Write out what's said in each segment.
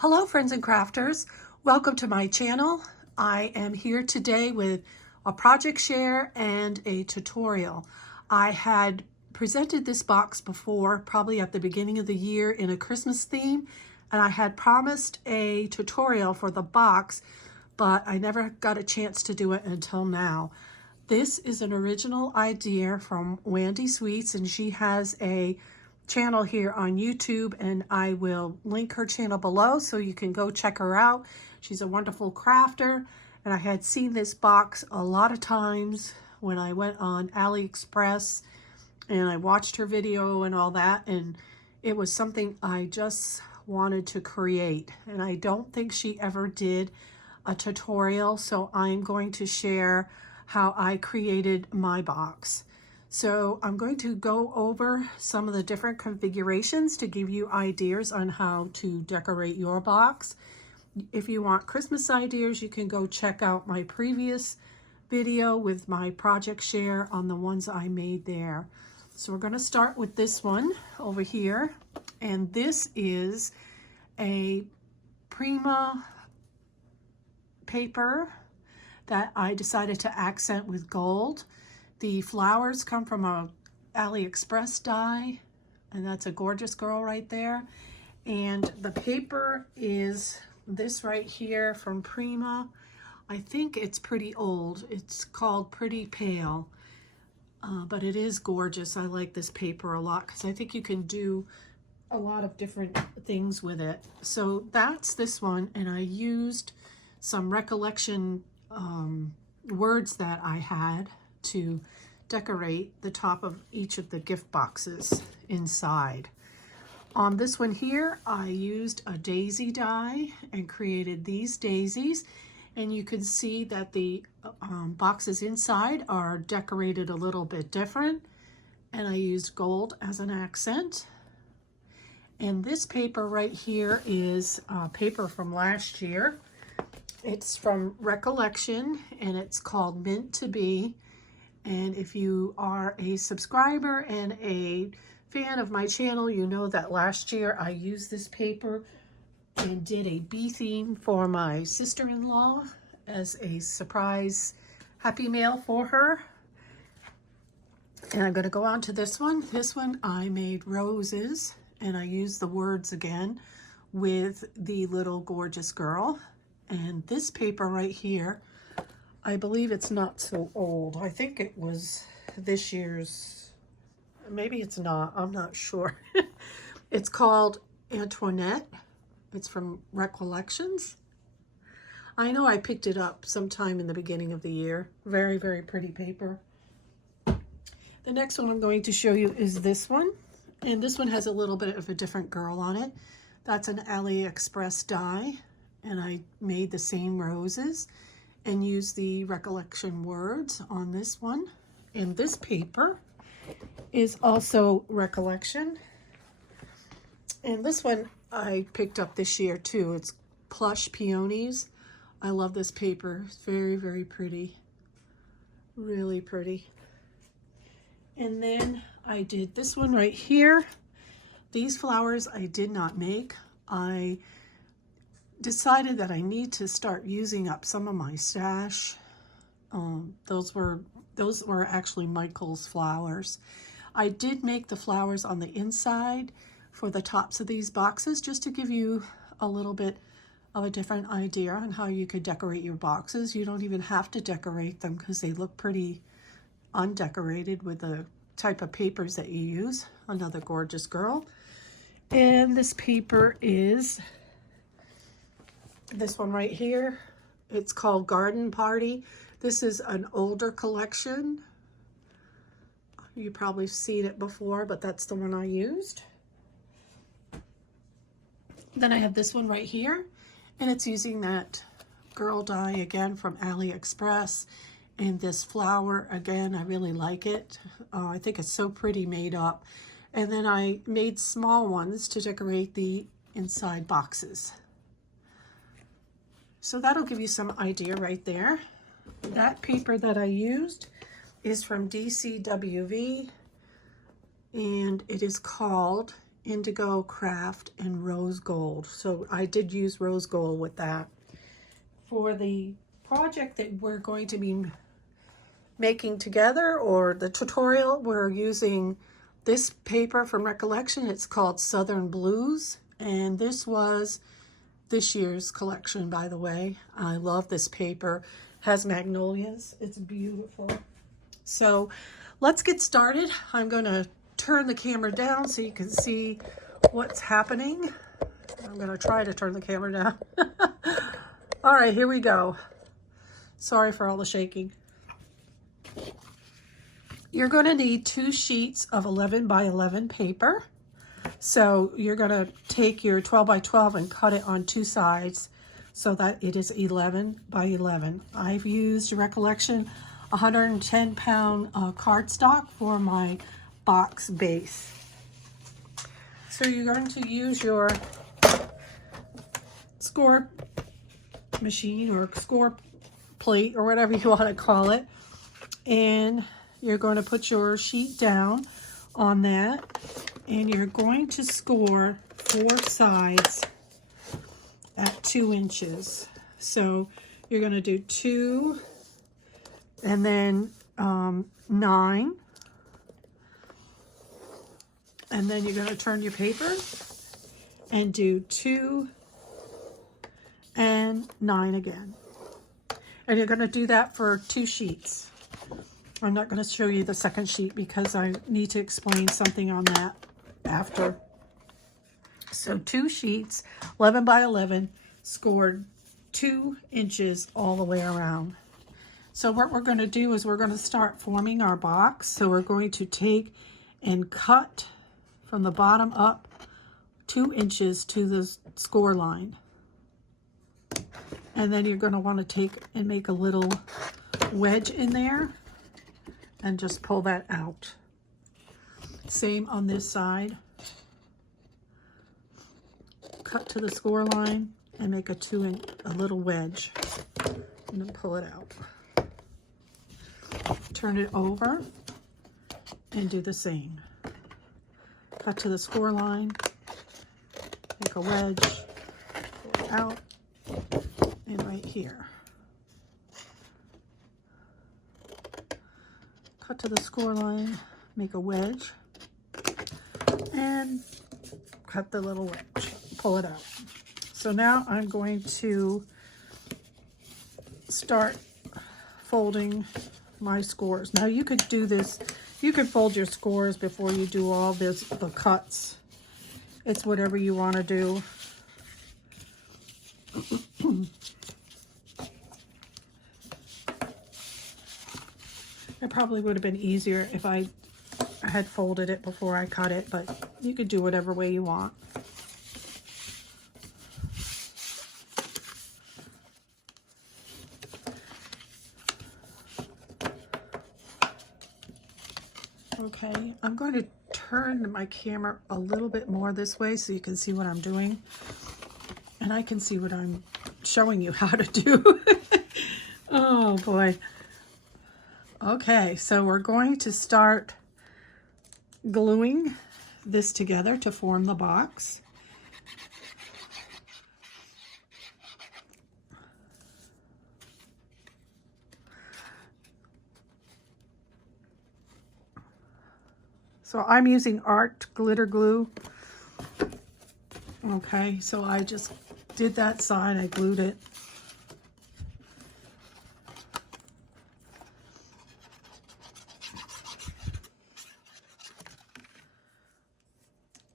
Hello friends and crafters, welcome to my channel. I am here today with a project share and a tutorial. I had presented this box before, probably at the beginning of the year in a Christmas theme, and I had promised a tutorial for the box, but I never got a chance to do it until now. This is an original idea from Wandy Sweets, and she has a channel here on YouTube, and I will link her channel below so you can go check her out. She's a wonderful crafter, and I had seen this box a lot of times when I went on AliExpress and I watched her video and all that, and it was something I just wanted to create, and I don't think she ever did a tutorial, so I'm going to share how I created my box. So I'm going to go over some of the different configurations to give you ideas on how to decorate your box. If you want Christmas ideas, you can go check out my previous video with my project share on the ones I made there. So we're going to start with this one over here. And this is a Prima paper that I decided to accent with gold. The flowers come from a AliExpress die, and that's a gorgeous girl right there. And the paper is this right here from Prima. I think it's pretty old. It's called Pretty Pale, but it is gorgeous. I like this paper a lot because I think you can do a lot of different things with it. So that's this one, and I used some recollection words that I had to decorate the top of each of the gift boxes inside. On this one here, I used a daisy die and created these daisies, and you can see that the boxes inside are decorated a little bit different, and I used gold as an accent. And this paper right here is paper from last year. It's from Recollection, and it's called Mint to Be. And if you are a subscriber and a fan of my channel, you know that last year I used this paper and did a bee theme for my sister-in-law as a surprise happy mail for her. And I'm going to go on to this one. This one I made roses, and I used the words again with the little gorgeous girl. And this paper right here, I believe it's not so old. I think it was this year's, maybe it's not, I'm not sure. It's called Antoinette. It's from Recollections. I know I picked it up sometime in the beginning of the year. Very, very pretty paper. The next one I'm going to show you is this one. And this one has a little bit of a different girl on it. That's an AliExpress die. And I made the same roses and use the recollection words on this one. And this paper is also Recollection. And this one I picked up this year too. It's Plush Peonies. I love this paper. It's very, very pretty. Really pretty. And then I did this one right here. These flowers I did not make. I decided that I need to start using up some of my stash. Those were actually Michael's flowers. I did make the flowers on the inside for the tops of these boxes just to give you a little bit of a different idea on how you could decorate your boxes. You don't even have to decorate them because they look pretty undecorated with the type of papers that you use. Another gorgeous girl. And this paper is this one right here. It's called Garden Party. This is an older collection. You probably seen it before, but that's the one I used. Then I have this one right here, and it's using that girl die again from AliExpress. And this flower, again, I really like it. I think it's so pretty made up. And then I made small ones to decorate the inside boxes. So that'll give you some idea right there. That paper that I used is from DCWV, and it is called indigo craft and rose gold. So I did use rose gold with that. For the project that we're going to be making together, or the tutorial, we're using this paper from Recollection. It's called Southern Blues, and this was this year's collection, by the way. I love this paper. It has magnolias. It's beautiful. So let's get started. I'm going to turn the camera down so you can see what's happening. I'm going to try to turn the camera down. All right, here we go. Sorry for all the shaking. You're going to need 2 sheets of 11 by 11 paper. So you're going to take your 12 by 12 and cut it on 2 sides so that it is 11 by 11. I've used Recollection 110-pound cardstock for my box base. So you're going to use your score machine or score plate or whatever you want to call it, and you're going to put your sheet down on that, and you're going to score 4 sides at 2 inches. So you're going to do 2 and then 9, and then you're going to turn your paper and do 2 and 9 again. And you're going to do that for 2 sheets. I'm not going to show you the second sheet because I need to explain something on that after. So 2 sheets, 11 by 11, scored 2 inches all the way around. So what we're going to do is we're going to start forming our box. So we're going to take and cut from the bottom up 2 inches to the score line. And then you're going to want to take and make a little wedge in there and just pull that out. Same on this side. Cut to the score line and make a little wedge and then pull it out. Turn it over and do the same. Cut to the score line, make a wedge, pull it out, and right here. Cut to the score line, make a wedge, and cut the little wedge, pull it out. So now I'm going to start folding my scores. Now you could do this, you could fold your scores before you do all the cuts. It's whatever you want to do. It probably would have been easier if I had folded it before I cut it, but you could do whatever way you want. Okay, I'm going to turn my camera a little bit more this way so you can see what I'm doing. And I can see what I'm showing you how to do. Oh boy. Okay, so we're going to start gluing this together to form the box. So I'm using Art Glitter Glue. Okay, so I just did that side, I glued it.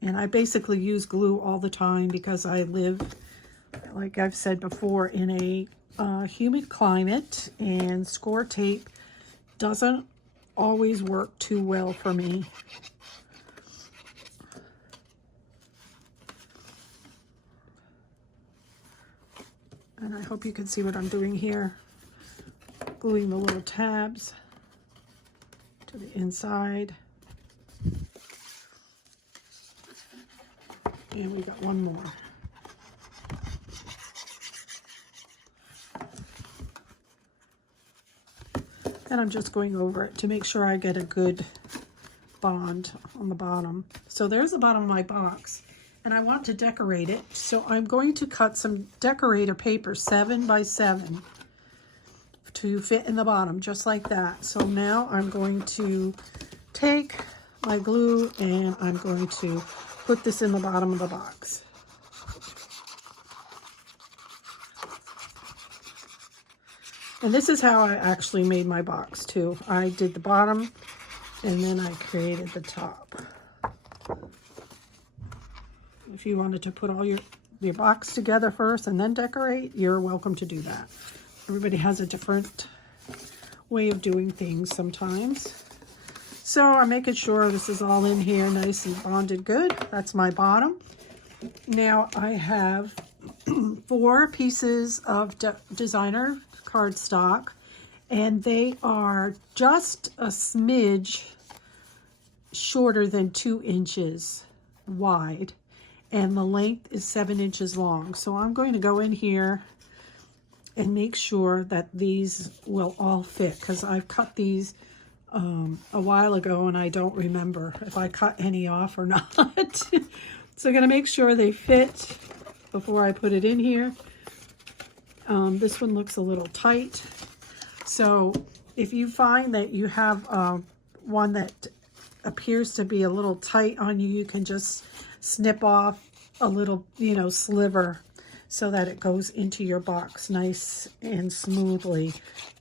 And I basically use glue all the time because I live, like I've said before, in a humid climate, and score tape doesn't always work too well for me. And I hope you can see what I'm doing here. Gluing the little tabs to the inside. And we got one more. And I'm just going over it to make sure I get a good bond on the bottom. So there's the bottom of my box, and I want to decorate it. So I'm going to cut some decorator paper 7 by 7 to fit in the bottom, just like that. So now I'm going to take my glue and I'm going to put this in the bottom of the box. And this is how I actually made my box too. I did the bottom and then I created the top. If you wanted to put all your box together first and then decorate, you're welcome to do that. Everybody has a different way of doing things sometimes. So I'm making sure this is all in here nice and bonded good. That's my bottom. Now I have 4 pieces of designer cardstock, and they are just a smidge shorter than 2 inches wide, and the length is 7 inches long. So I'm going to go in here and make sure that these will all fit, because I've cut these a while ago and I don't remember if I cut any off or not. So I'm going to make sure they fit before I put it in here. This one looks a little tight. So if you find that you have one that appears to be a little tight on you, you can just snip off a little, sliver so that it goes into your box nice and smoothly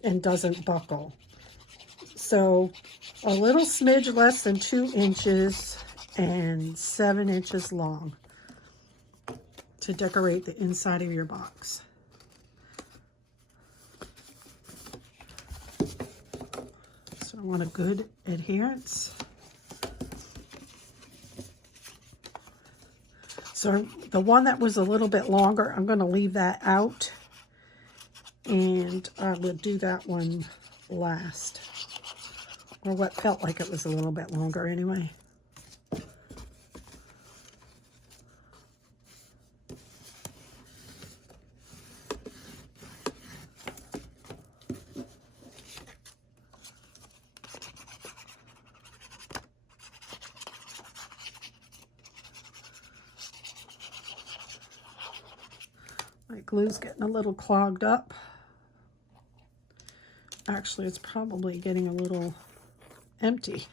and doesn't buckle. So a little smidge less than 2 inches and 7 inches long to decorate the inside of your box. So I want a good adherence. So the one that was a little bit longer, I'm going to leave that out, and I will do that one last, or what felt like it was a little bit longer anyway. My glue's getting a little clogged up. Actually, it's probably getting a little empty.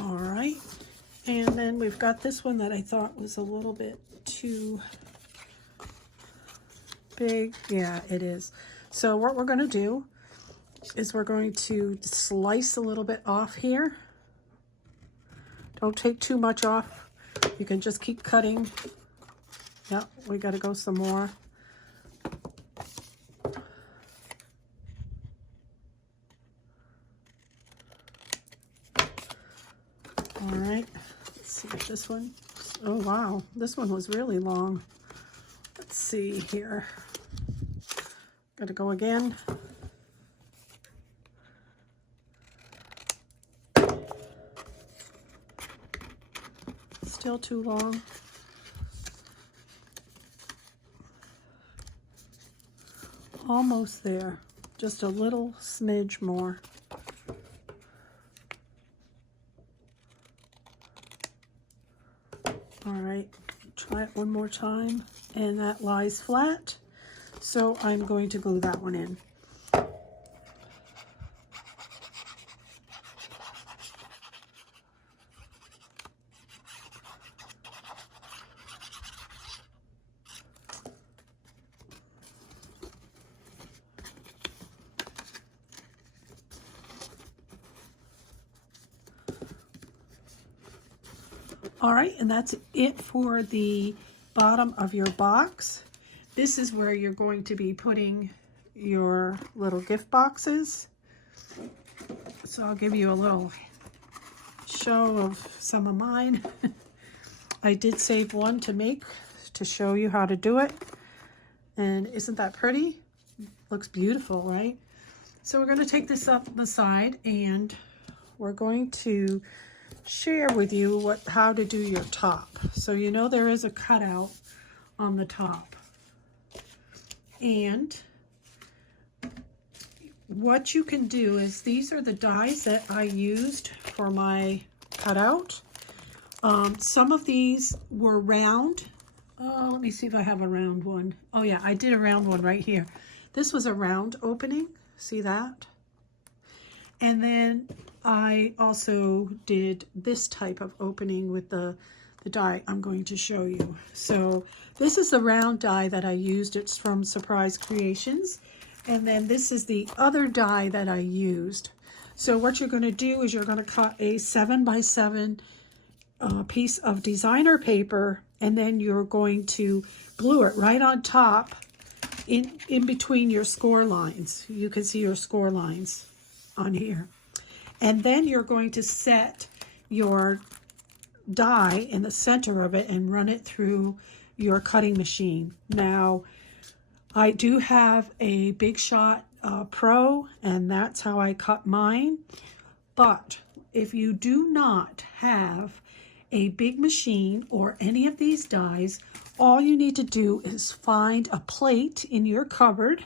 All right, and then we've got this one that I thought was a little bit too big. Yeah, it is. So what we're going to do is we're going to slice a little bit off here. Don't take too much off. You can just keep cutting. Yep, we got to go some more. All right, let's see if this one, oh wow, this one was really long. Let's see here. Got to go again. Still too long. Almost there. Just a little smidge more. All right, try it one more time, and that lies flat. So I'm going to glue that one in. All right, and that's it for the bottom of your box. This is where you're going to be putting your little gift boxes. So I'll give you a little show of some of mine. I did save one to make to show you how to do it. And isn't that pretty? Looks beautiful, right? So we're going to take this up the side and we're going to share with you how to do your top. So you know there is a cutout on the top. And what you can do is, these are the dies that I used for my cutout. Some of these were round. Let me see if I have a round one. Oh yeah, I did a round one right here. This was a round opening, see that? And then I also did this type of opening with the die I'm going to show you. So this is the round die that I used. It's from Surprise Creations. And then this is the other die that I used. So what you're going to do is you're going to cut a 7x7 piece of designer paper, and then you're going to glue it right on top in between your score lines. You can see your score lines on here. And then you're going to set your die in the center of it and run it through your cutting machine. Now, I do have a Big Shot Pro, and that's how I cut mine. But if you do not have a big machine or any of these dies, all you need to do is find a plate in your cupboard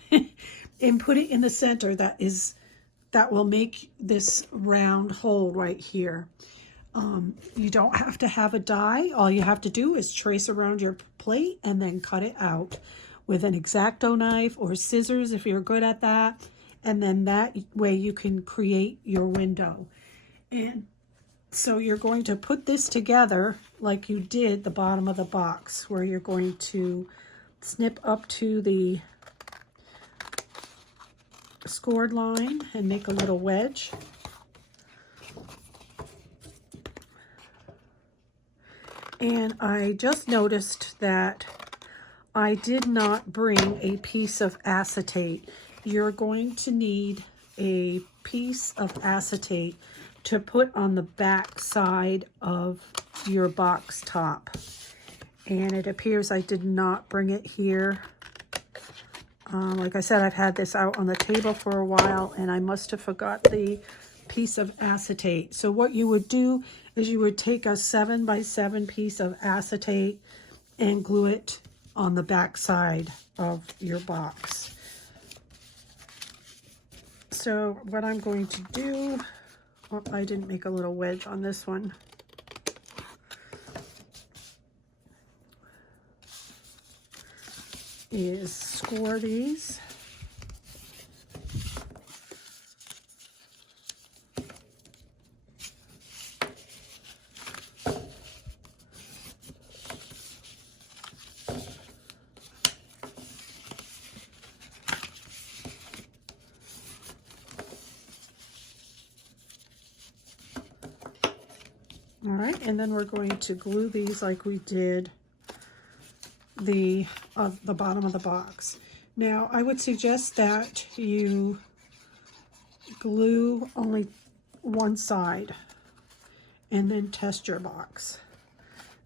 and put it in the center. That will make this round hole right here. You don't have to have a die. All you have to do is trace around your plate and then cut it out with an X-Acto knife or scissors if you're good at that. And then that way you can create your window. And so you're going to put this together like you did the bottom of the box, where you're going to snip up to the scored line and make a little wedge. And I just noticed that I did not bring a piece of acetate. You're going to need a piece of acetate to put on the back side of your box top. And it appears I did not bring it here. Like I said, I've had this out on the table for a while, and I must have forgot the piece of acetate. So what you would do is you would take a 7x7 piece of acetate and glue it on the back side of your box. So what I'm going to do, oh, I didn't make a little wedge on this one. Is score these. All right, and then we're going to glue these like we did the bottom of the box. Now, I would suggest that you glue only one side and then test your box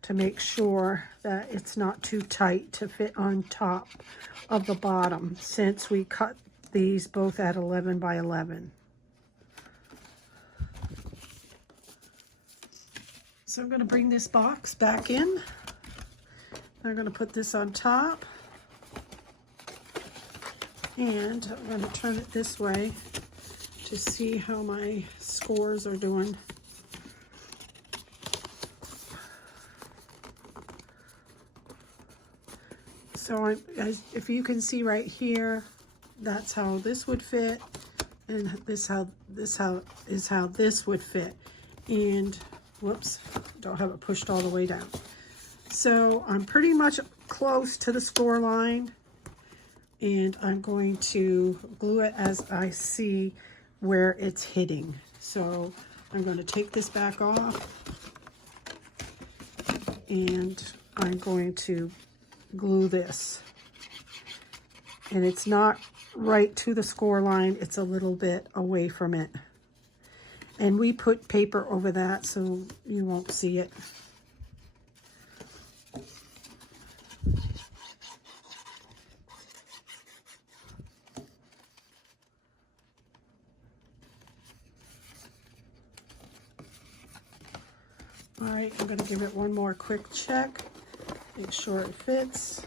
to make sure that it's not too tight to fit on top of the bottom, since we cut these both at 11 by 11. So I'm going to bring this box back in. I'm going to put this on top, and I'm going to turn it this way to see how my scores are doing. So if you can see right here, that's how this would fit, and this is how this would fit. And whoops, don't have it pushed all the way down. So I'm pretty much close to the score line, and I'm going to glue it as I see where it's hitting. So I'm going to take this back off, and I'm going to glue this. And it's not right to the score line, it's a little bit away from it. And we put paper over that so you won't see it. All right, I'm going to give it one more quick check. Make sure it fits.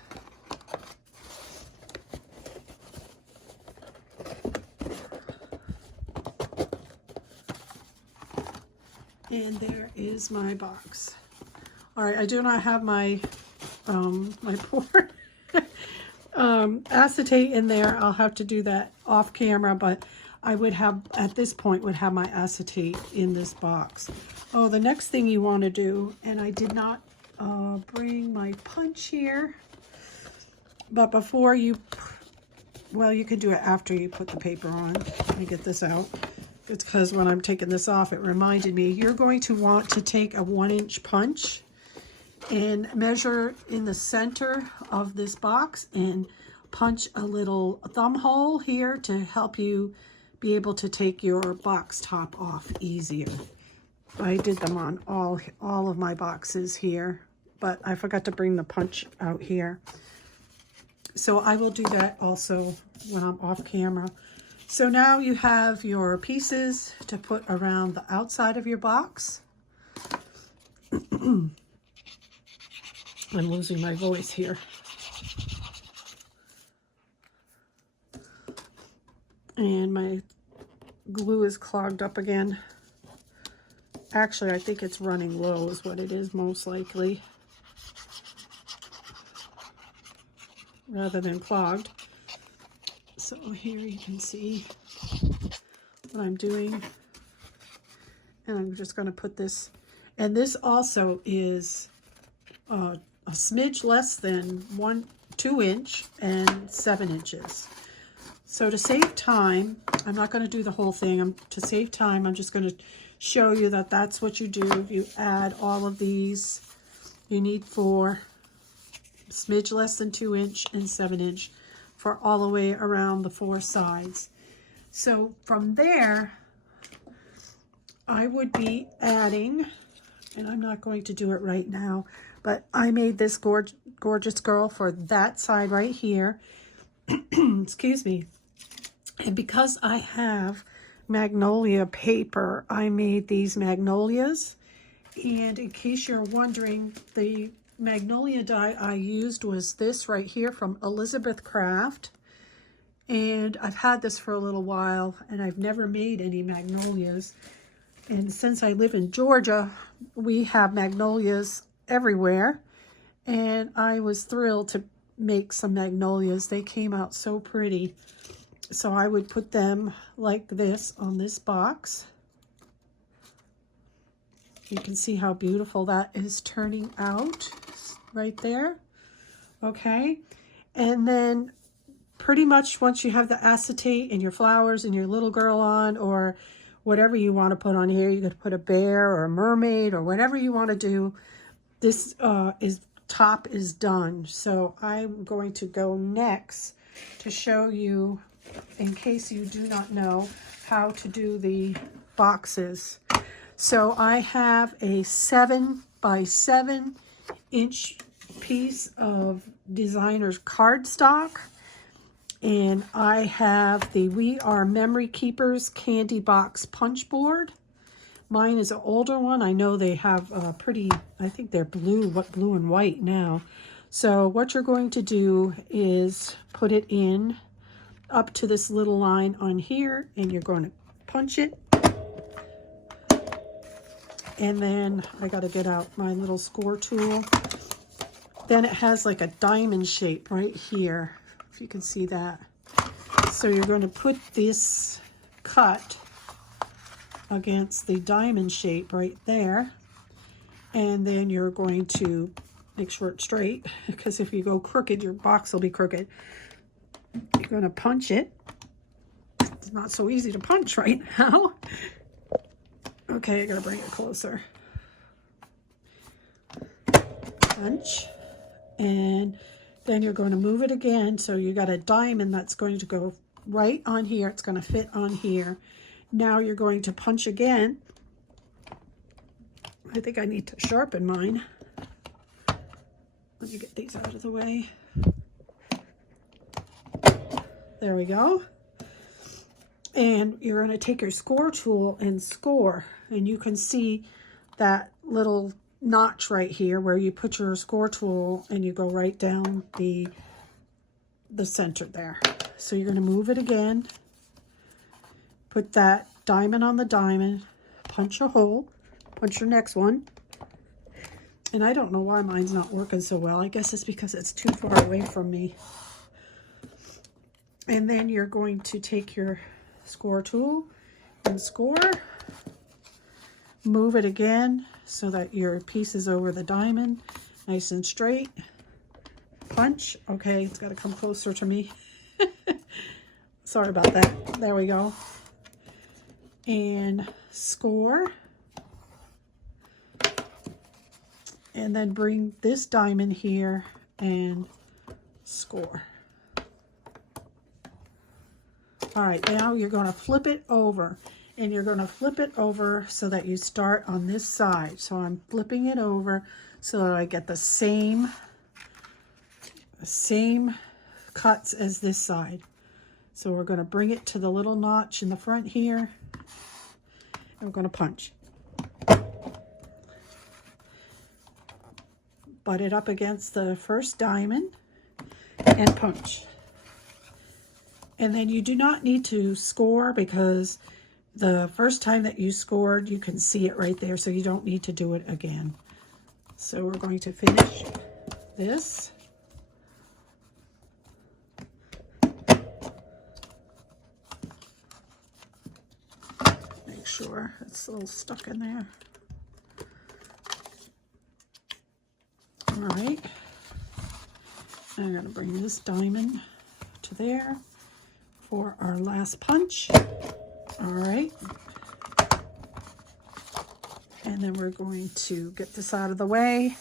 And there is my box. All right, I do not have my my pour acetate in there. I'll have to do that off camera, but I would have, at this point, would have my acetate in this box. Oh, the next thing you want to do, and I did not bring my punch here, but before you, well, you can do it after you put the paper on. Let me get this out. It's because when I'm taking this off, it reminded me, you're going to want to take a 1-inch punch and measure in the center of this box and punch a little thumb hole here to help you be able to take your box top off easier. I did them on all of my boxes here, but I forgot to bring the punch out here. So I will do that also when I'm off camera. So now you have your pieces to put around the outside of your box. I'm losing my voice here. And my glue is clogged up again. Actually, I think it's running low is what it is most likely, rather than clogged. So here you can see what I'm doing. And I'm just going to put this, and this also is a smidge less than 2 inch and 7 inches. So to save time, I'm not going to do the whole thing. To save time, I'm just going to show you that that's what you do. You add all of these. You need 4, smidge less than 2 inch and 7 inch for all the way around the 4 sides. So from there, I would be adding, and I'm not going to do it right now, but I made this gorgeous girl for that side right here. Excuse me. And because I have Magnolia paper, I made these magnolias. And in case you're wondering, the Magnolia die I used was this right here from Elizabeth Craft. And I've had this for a little while, and I've never made any magnolias. And since I live in Georgia, we have magnolias everywhere. And I was thrilled to make some magnolias. They came out so pretty. So I would put them like this on this box. You can see how beautiful that is turning out right there. Okay. And then pretty much once you have the acetate and your flowers and your little girl on, or whatever you want to put on here, you could put a bear or a mermaid or whatever you want to do. This top is done. So I'm going to go next to show you, in case you do not know, how to do the boxes. So I have a 7 by 7 inch piece of designer's cardstock, and I have the We Are Memory Keepers candy box punch board. Mine is an older one. I know they have pretty, I think they're blue and white now. So what you're going to do is put it in up to this little line on here, and you're going to punch it. And then I got to get out my little score tool. Then it has like a diamond shape right here, if you can see that. So you're going to put this cut against the diamond shape right there. And then you're going to make sure it's straight, because if you go crooked, your box will be crooked. You're going to punch it. It's not so easy to punch right now. Okay, I gotta bring it closer. Punch. And then you're going to move it again. So you got a diamond that's going to go right on here. It's going to fit on here. Now you're going to punch again. I think I need to sharpen mine. Let me get these out of the way. There we go. And you're going to take your score tool and score. And you can see that little notch right here where you put your score tool and you go right down the center there. So you're going to move it again, put that diamond on the diamond, punch a hole, punch your next one. And I don't know why mine's not working so well. I guess it's because it's too far away from me. And then you're going to take your score tool and score. Move it again so that your piece is over the diamond, nice and straight. Punch. Okay, it's got to come closer to me. Sorry about that. There we go. And score. And then bring this diamond here and score. All right, now you're going to flip it over. And you're going to flip it over so that you start on this side. So I'm flipping it over so that I get the same cuts as this side. So we're going to bring it to the little notch in the front here. And we're going to punch. Butt it up against the first diamond and punch. And then you do not need to score because the first time that you scored, you can see it right there, so you don't need to do it again. So we're going to finish this. Make sure it's a little stuck in there. All right. I'm going to bring this diamond to there for our last punch. All right. And then we're going to get this out of the way.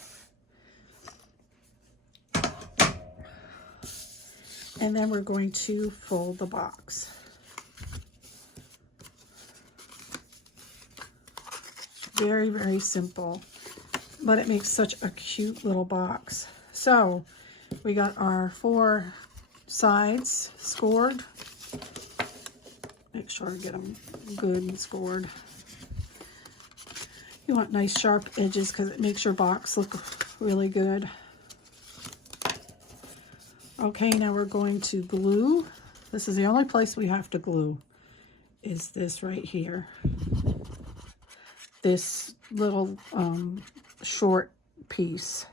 And then we're going to fold the box. Very, very simple, but it makes such a cute little box. So we got our 4 sides scored. Make sure I get them good and scored. You want nice sharp edges because it makes your box look really good. Okay, now we're going to glue. This is the only place we have to glue, is this right here. This little short piece.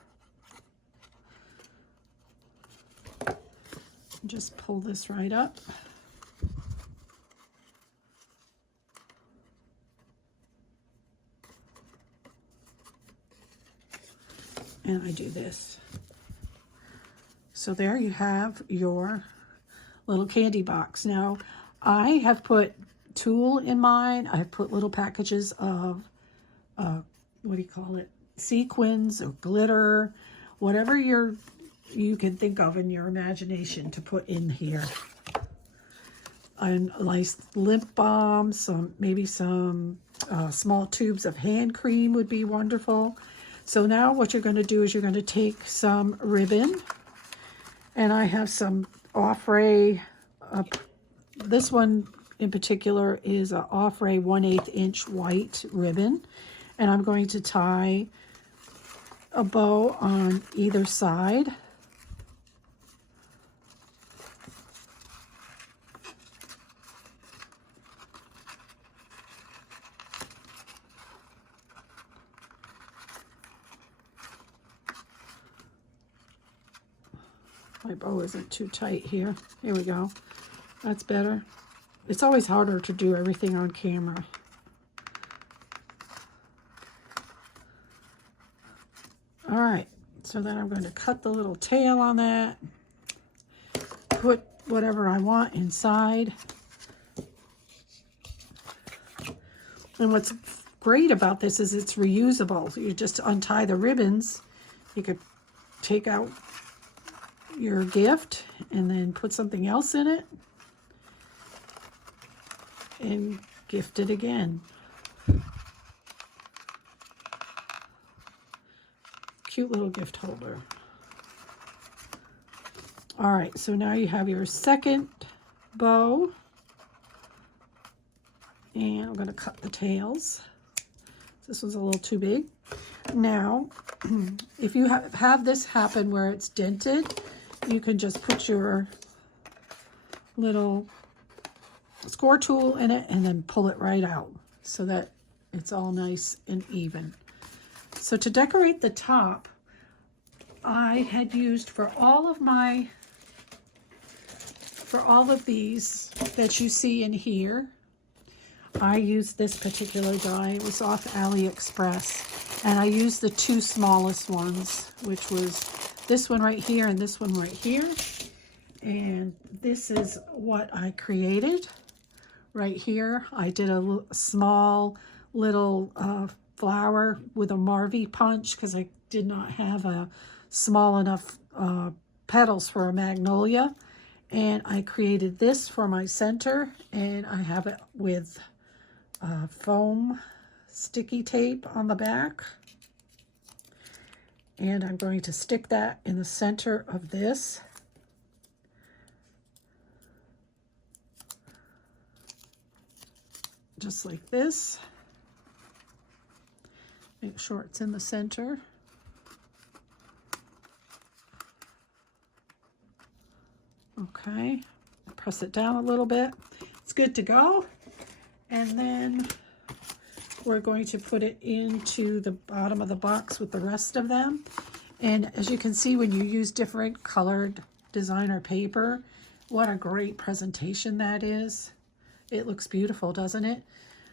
Just pull this right up. And I do this. So there you have your little candy box. Now, I have put tulle in mine. I've put little packages of, what do you call it? Sequins or glitter, whatever you can think of in your imagination to put in here. And nice lip balm, maybe some small tubes of hand cream would be wonderful. So now what you're going to do is you're going to take some ribbon, and I have some Offray. This one in particular is a Offray 1/8 inch white ribbon, and I'm going to tie a bow on either side. My bow isn't too tight here. Here we go. That's better. It's always harder to do everything on camera. All right, so then I'm going to cut the little tail on that, put whatever I want inside. And what's great about this is it's reusable. You just untie the ribbons. You could take out your gift and then put something else in it and gift it again. Cute little gift holder. All right, so now you have your second bow, and I'm going to cut the tails This was a little too big. Now, if you have this happen where it's dented, you can just put your little score tool in it and then pull it right out so that it's all nice and even. So to decorate the top, I had used for all of these that you see in here, I used this particular die. It was off AliExpress, and I used the two smallest ones, which was this one right here and this one right here. And this is what I created right here. I did a small little flower with a Marvy punch because I did not have a small enough petals for a magnolia. And I created this for my center, and I have it with foam sticky tape on the back. And I'm going to stick that in the center of this. Just like this. Make sure it's in the center. Okay, press it down a little bit. It's good to go. And then we're going to put it into the bottom of the box with the rest of them. And as you can see, when you use different colored designer paper, what a great presentation that is. It looks beautiful, doesn't it?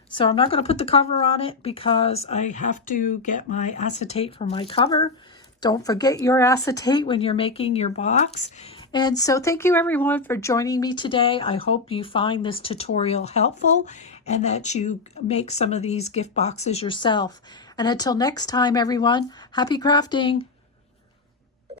So I'm not going to put the cover on it because I have to get my acetate for my cover. Don't forget your acetate when you're making your box. And so thank you everyone for joining me today. I hope you find this tutorial helpful and that you make some of these gift boxes yourself. And until next time, everyone, happy crafting.